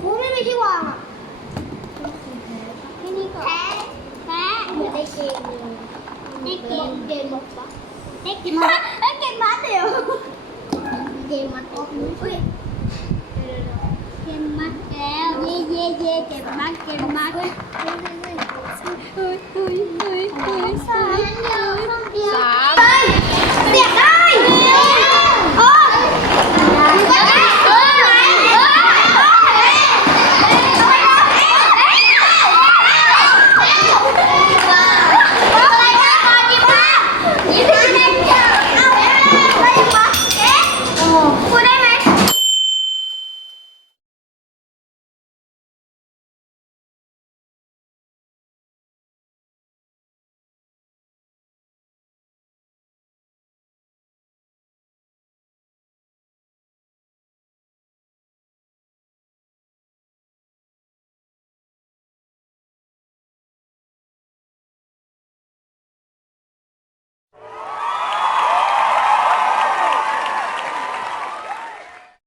ครูไม่มีที่วางอ่ะที่นี่ก่อนแพ้เหมือนได้เกมเลยได้เกมบอกปะได้เกมมาเดี๋ยวเกมมาอุ้ยเกมมาแล้วเย่เกมมาเฮ้ยสามเดียว